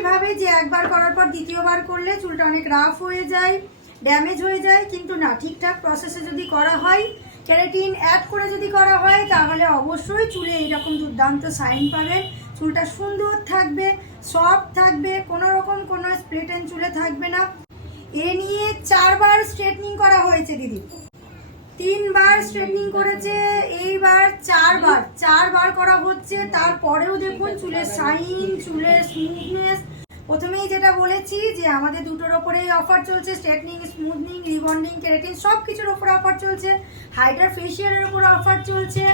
অনেকেই ভাবে যে একবার করার পর দ্বিতীয়বার করলে চুলটা অনেক রাফ হয়ে যায়, ড্যামেজ হয়ে যায়, কিন্তু না, ঠিকঠাক প্রসেসে যদি করা হয়, কেরাটিন অ্যাড করে যদি করা হয়, তাহলে অবশ্যই চুলে এইরকম দুর্দান্ত শাইন পাবেন। চুলটা সুন্দর থাকবে, সফট থাকবে, কোনো রকম কোনো স্প্লিট এন্ড চুলে থাকবে না। এ নিয়ে 4 বার স্ট্রেটনিং করা হয়েছে দিদি, 3 বার স্ট্রেটনিং করেছে, এইবার 4 বার করা হচ্ছে। তারপরেও দেখুন চুলের শাইন, চুলের স্মুথনেস। প্রথমেই যেটা বলেছি যে আমাদের দুটোর ওপরেই অফার চলছে, স্ট্রেটনিং, স্মুথনিং, রিবন্ডিং, কেরাটিন সব কিছুর ওপর অফার চলছে। হাইড্রা ফেসিয়ালের ওপর অফার চলছে,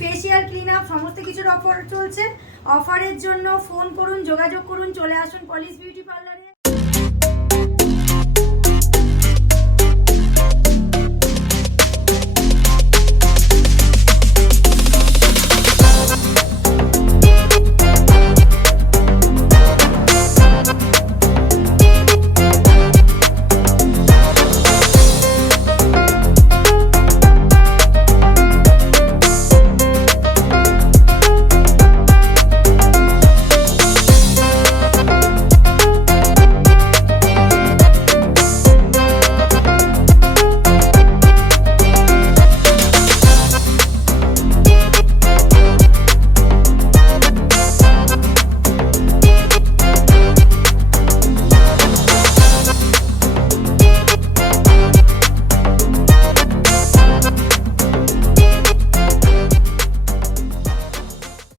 ফেসিয়াল ক্লিন আপ সমস্ত কিছুর অফার চলছে। অফারের জন্য ফোন করুন, যোগাযোগ করুন, চলে আসুন পলিশ বিউটি পার্লারে।